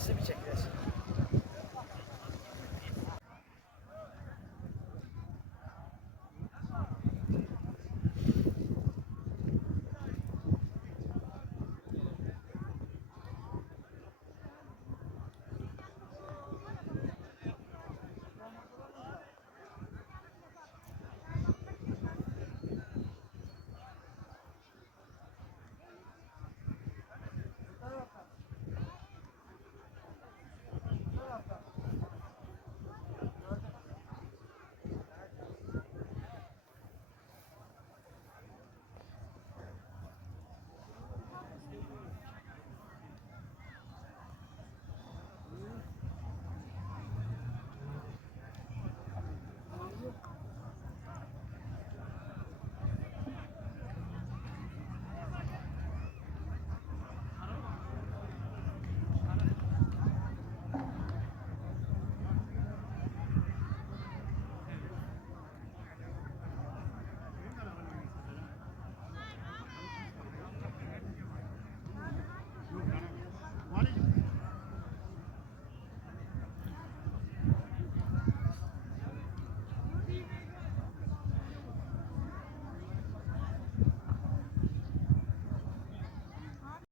resmi çekeceğiz.